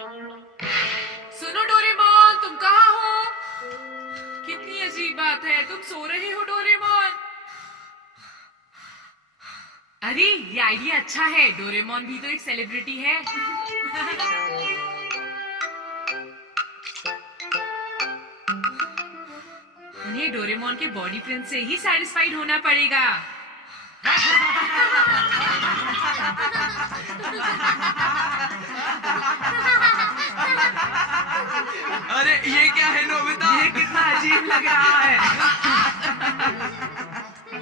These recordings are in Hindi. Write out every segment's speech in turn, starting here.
सुनो डोरेमोन, तुम कहाँ हो? कितनी अजीब बात है, तुम सो रहे हो डोरेमोन? अरे ये आइडिया अच्छा है, डोरेमोन भी तो एक सेलिब्रिटी है। उन्हें डोरेमोन के बॉडी प्रिंट से ही सैटिस्फाइड होना पड़ेगा। अरे ये क्या है नोबिता? ये कितना अजीब लग रहा है।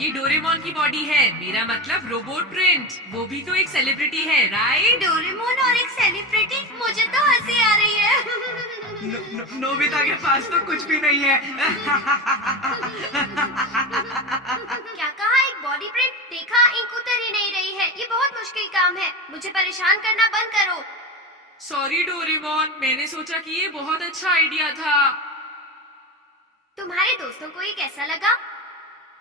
ये डोरेमोन की बॉडी है, मेरा मतलब रोबोट प्रिंट। वो भी तो एक सेलिब्रिटी है, राइट? डोरेमोन और एक सेलिब्रिटी, मुझे तो हंसी आ रही है। नोबिता के पास तो कुछ भी नहीं है। क्या कहा? एक बॉडी प्रिंट देखा, इंक उतर ही नहीं रही है। ये बहुत मुश्किल काम है, मुझे परेशान करना बंद करो। सॉरी डोरेमोन, मैंने सोचा कि ये बहुत अच्छा आइडिया था। तुम्हारे दोस्तों को ये कैसा लगा?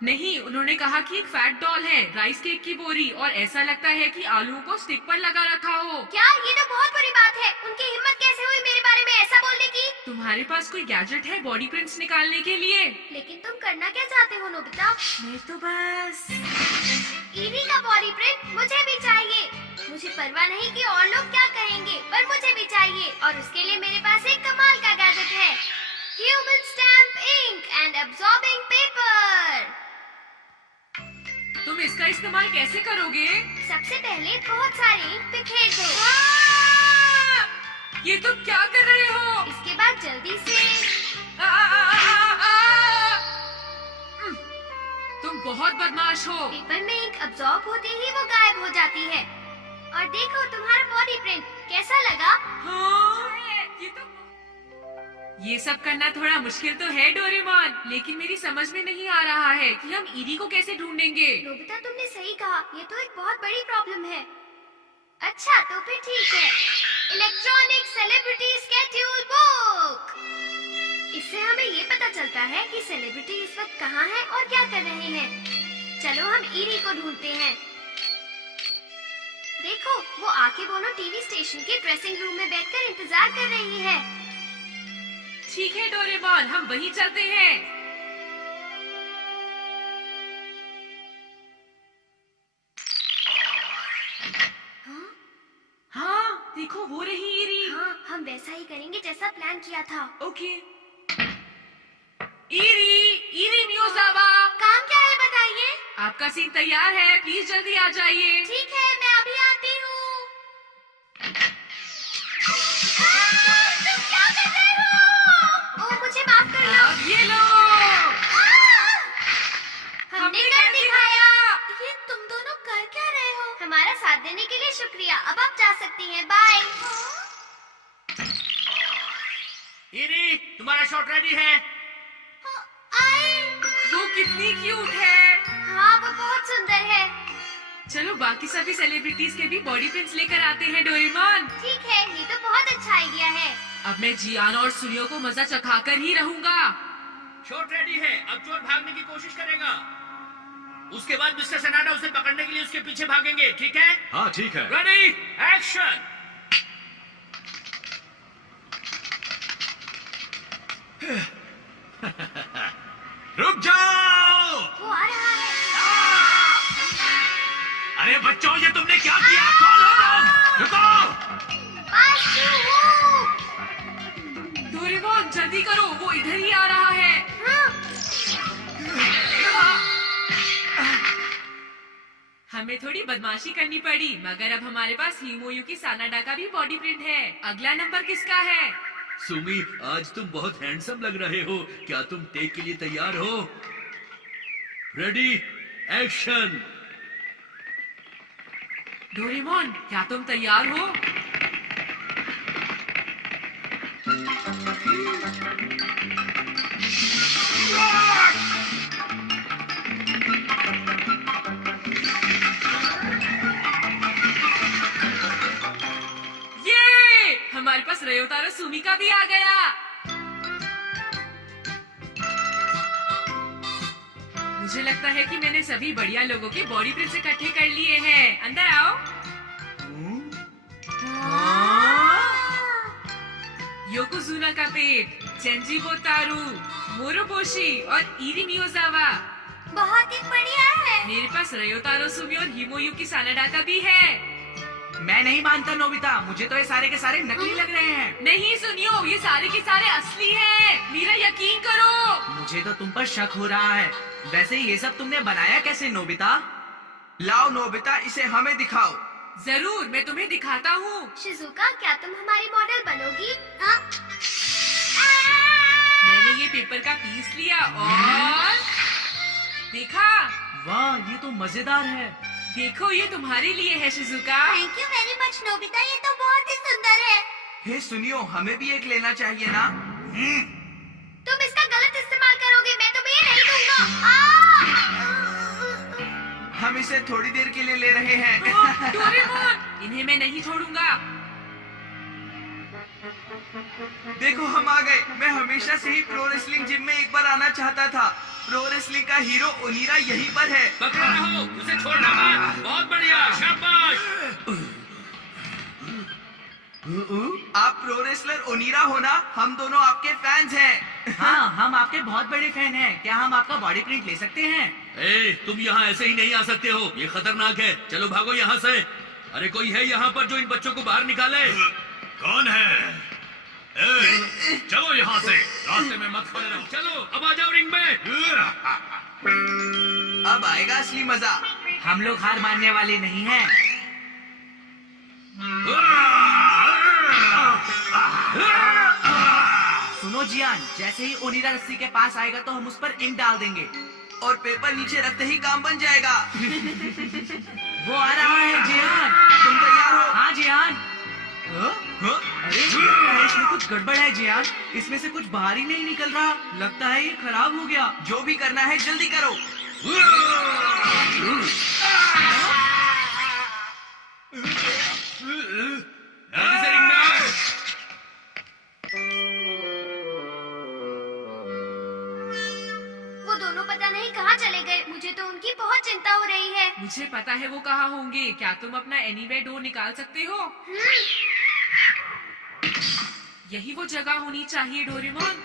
नहीं, उन्होंने कहा कि एक फैट डॉल है, राइस केक की बोरी, और ऐसा लगता है कि आलूओं को स्टिक पर लगा रखा हो। क्या? ये तो बहुत बुरी बात है। उनकी हिम्मत कैसे हुई मेरे बारे में ऐसा बोलने की? तुम्हारे पास कोई गैजेट है बॉडी प्रिंट्स निकालने के लिए? लेकिन तुम करना क्या चाहते हो नोबिता? मैं तो बस ईवी का बॉडी प्रिंट मुझे भी चाहिए। मुझे परवाह नहीं कि और लोग क्या कहेंगे, पर मुझे भी चाहिए। और उसके लिए मेरे पास एक कमाल का गैजेट है, human stamp ink and absorbing paper. तुम इसका इस्तेमाल कैसे करोगे? सबसे पहले बहुत सारे इंक बिखेर दो। ये तुम क्या कर रहे हो? इसके बाद जल्दी से तुम बहुत बदमाश हो। पेपर में इंक अब्सॉर्ब होते ही वो गायब हो जाती है। और देखो तुम्हारा बॉडी प्रिंट कैसा लगा? हाँ, ये सब करना थोड़ा मुश्किल तो है डोरेमोन, लेकिन मेरी समझ में नहीं आ रहा है कि हम ईरी को कैसे ढूंढेंगे। नोबिता, तुमने सही कहा, ये तो एक बहुत बड़ी प्रॉब्लम है। अच्छा तो फिर ठीक है, इलेक्ट्रॉनिक सेलिब्रिटी स्केड्यूल बुक। इससे हमें ये पता चलता है कि सेलिब्रिटी इस वक्त कहाँ है और क्या कर रहे हैं। चलो हम ईरी को ढूंढते हैं। देखो, वो आकेबोनो टीवी स्टेशन के ड्रेसिंग रूम में बैठकर इंतजार कर रही है। ठीक है डोरेमोन, हम वहीं चलते हैं। हाँ, देखो हो रही ईरी। हाँ, हम वैसा ही करेंगे जैसा प्लान किया था। ओके। Eri, Eri Miyozawa. काम क्या है बताइए? आपका सीन तैयार है, प्लीज जल्दी आ जाइए। ठीक है, मैं अभी आती हूँ। तुम क्या कर रहे हो? ओह, मुझे माफ कर लो। ये लो। हमने कर दिखाया। ये तुम दोनों कर क्या रहे हो? हमारा साथ देने के लिए शुक्रिया। अब आप जा सकती हैं, बाय। ईरी, तुम्हारा शॉट रेडी है? वो कितनी क्यूट है। हाँ, वो बहुत सुंदर है। चलो बाकी सभी सेलिब्रिटीज के भी बॉडी प्रिंट्स लेकर आते हैं डोरेमोन। ठीक है, ये तो बहुत अच्छा आइडिया है। अब मैं जियान और सूर्यो को मजा चखाकर ही रहूंगा। शॉट रेडी है। अब चोर भागने की कोशिश करेगा, उसके बाद मिस्टर सनाडा उसे पकड़ने के लिए उसके पीछे भागेंगे। ठीक है? हाँ ठीक है। Ready, action. रुक जाओ! वो आ रहा है। अरे बच्चों, ये तुमने क्या किया? कौन हो तुम? रुको! डोरेमोन जल्दी करो, वो इधर ही आ रहा है। हमें थोड़ी बदमाशी करनी पड़ी, मगर अब हमारे पास हिमोयुकी सानाडा का भी बॉडी प्रिंट है। अगला नंबर किसका है? सुमी, आज तुम बहुत हैंडसम लग रहे हो। क्या तुम टेक के लिए तैयार हो? Ready, action. डोरेमोन, क्या तुम तैयार हो? ये हमारे पास रयोतारो सुमी का भी आ गया। मुझे लगता है कि मैंने सभी बढ़िया लोगों के बॉडी प्रिंट्स इकट्ठे कर लिए हैं। अंदर आओ। योकोजुना का पेट, चेंजी बोतारू, मोरोबोशी और इरी मियोजावा। बहुत ही बढ़िया है। मेरे पास रयोतारो सुमी और हिमोयुकी सानाडाका भी है। मैं नहीं मानता नोबिता, मुझे तो ये सारे के सारे नकली लग रहे हैं। नहीं सुनियो, ये सारे के सारे असली हैं। मेरा यकीन करो। मुझे तो तुम पर शक हो रहा है। वैसे ये सब तुमने बनाया कैसे नोबिता? लाओ नोबिता, इसे हमें दिखाओ। जरूर, मैं तुम्हें दिखाता हूँ। शिजुका, क्या तुम हमारी मॉडल बनोगी? हाँ? मैंने ये पेपर का पीस लिया और देखा। वाह, ये तो मजेदार है। देखो, ये तुम्हारे लिए है Shizuka. Thank you very much Nobita, ये तो बहुत ही सुंदर है। हे सुनियो, हमें भी एक लेना चाहिए ना। तुम इसका गलत इस्तेमाल करोगे, मैं तुम्हें ये नहीं दूंगा। हम इसे थोड़ी देर के लिए ले रहे हैं। डोरेमोन, इन्हें मैं नहीं छोड़ूंगा। देखो, हम आ गए। मैं हमेशा से ही प्रो रेसलिंग जिम में एक बार आना चाहता था। प्रो रेसलिंग का हीरो ओनिरा यहीं पर है। पकड़े रहो, उसे छोड़ना मत। बहुत बढ़िया, शाबाश। आप प्रो रेसलर ओनिरा हो ना? हम दोनों आपके फैंस हैं। हाँ, हम आपके बहुत बड़े फैन हैं। क्या हम आपका बॉडी प्रिंट ले सकते हैं? ए, तुम यहाँ ऐसे ही नहीं आ सकते हो, ये खतरनाक है। चलो भागो यहाँ से। अरे कोई है यहाँ पर जो इन बच्चों को बाहर निकाले? कौन है? चलो यहाँ से, रास्ते में मत खड़े रहो। चलो, अब आ जाओ रिंग में। अब आएगा असली मजा। हम लोग हार मानने वाले नहीं हैं। सुनो जियान, जैसे ही ओनिरा रस्सी के पास आएगा तो हम उस पर इंक डाल देंगे और पेपर नीचे रखते ही काम बन जाएगा। वो आ रहा है जियान। तुम तैयार हो? हाँ जियान। हाँ? अरे इसमें कुछ गड़बड़ है जियान, इसमें से कुछ बाहर ही नहीं निकल रहा। लगता है ये खराब हो गया। जो भी करना है जल्दी करो। जल्दी से रिंग में आओ। वो दोनों पता नहीं कहाँ चले गए। मुझे तो उनकी बहुत चिंता हो रही है। मुझे पता है वो कहाँ होंगे। क्या तुम अपना एनीवे डोर निकाल सकते हो? यही वो जगह होनी चाहिए डोरेमोन।